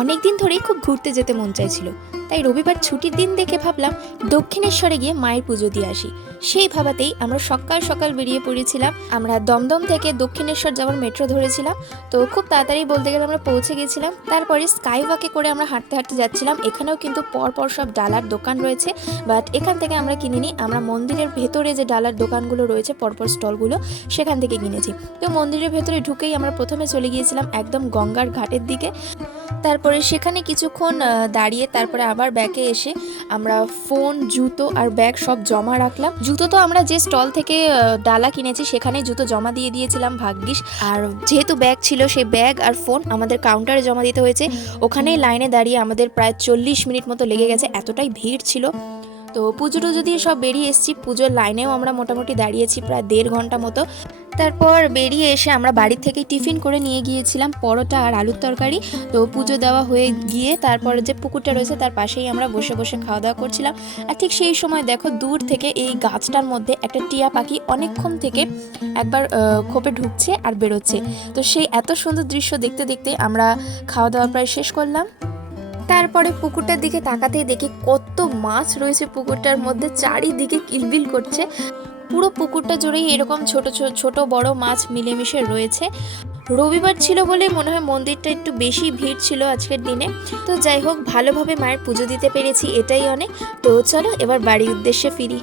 অনেক দিন ধরেই খুব ঘুরতে যেতে মন চাইছিল। তাই রবিবার ছুটির দিন দেখে ভাবলাম দক্ষিণেশ্বরে গিয়ে মায়ের পুজো দিয়ে আসি। সেই ভাবাতেই আমরা সকাল সকাল বেরিয়ে পড়েছিলাম। আমরা দমদম থেকে দক্ষিণেশ্বর যাওয়ার মেট্রো ধরেছিলাম। তো খুব তাড়াতাড়ি বলতে গেলে আমরা পৌঁছে গেছিলাম। তারপরে স্কাই ওয়াকে করে আমরা হাঁটতে হাঁটতে যাচ্ছিলাম। এখানেও কিন্তু পরপর সব ডালার দোকান রয়েছে। বাট এখান থেকে আমরা কিনিনি। আমরা মন্দিরের ভেতরে যে ডালার দোকানগুলো রয়েছে, পরপর স্টলগুলো, সেখান থেকে কিনেছি। তো মন্দিরের ভেতরে ঢুকেই আমরা প্রথমে চলে গিয়েছিলাম একদম গঙ্গার ঘাটের দিকে। তারপরে সেখানে কিছুক্ষণ দাঁড়িয়ে তারপরে আবার ব্যাকে এসে আমরা ফোন, জুতো আর ব্যাগ সব জমা রাখলাম। জুতো তো আমরা যে স্টল থেকে ডালা কিনেছি সেখানে জুতো জমা দিয়ে দিয়েছিলাম ভাগ্যিস। আর যেহেতু ব্যাগ ছিল সেই ব্যাগ আর ফোন আমাদের কাউন্টারে জমা দিতে হয়েছে। ওখানেই লাইনে দাঁড়িয়ে আমাদের প্রায় চল্লিশ মিনিট মতো লেগে গেছে। এতটাই ভিড় ছিল। তো পুজো টুজো দিয়ে সব বেরিয়ে এসেছি, পুজোর লাইনেও আমরা মোটামুটি দাঁড়িয়েছি প্রায় দেড় ঘণ্টা মতো। তারপর বেরিয়ে এসে আমরা বাড়ি থেকে টিফিন করে নিয়ে গিয়েছিলাম, পরোটা আর আলুর তরকারি। তো পুজো দেওয়া হয়ে গিয়ে তারপর যে পুকুরটা রয়েছে, তার পাশেই আমরা বসে বসে খাওয়া দাওয়া করছিলাম। আর ঠিক সেই সময় দেখো, দূর থেকে এই গাছটার মধ্যে একটা টিয়া পাখি অনেকক্ষণ থেকে একবার খোপে ঢুকছে আর বেরোচ্ছে। তো সেই এত সুন্দর দৃশ্য দেখতে দেখতে আমরা খাওয়া দাওয়া প্রায় শেষ করলাম। তারপরে পুকুরটার দিকে তাকাতেই দেখি কত মাছ রয়েছে পুকুরটার মধ্যে, চারিদিকে কিলবিল করছে। পুরো পুকুরটা জুড়েই এরকম ছোট ছোট বড় মাছ মিলেমিশে রয়েছে। রবিবার ছিল বলে মনে হয় মন্দিরটা একটু বেশি ভিড় ছিল আজকের দিনে। তো যাই হোক, ভালোভাবে মায়ের পুজো দিতে পেরেছি এটাই অনেক। তো চলো, এবার বাড়ির উদ্দেশ্যে ফিরি।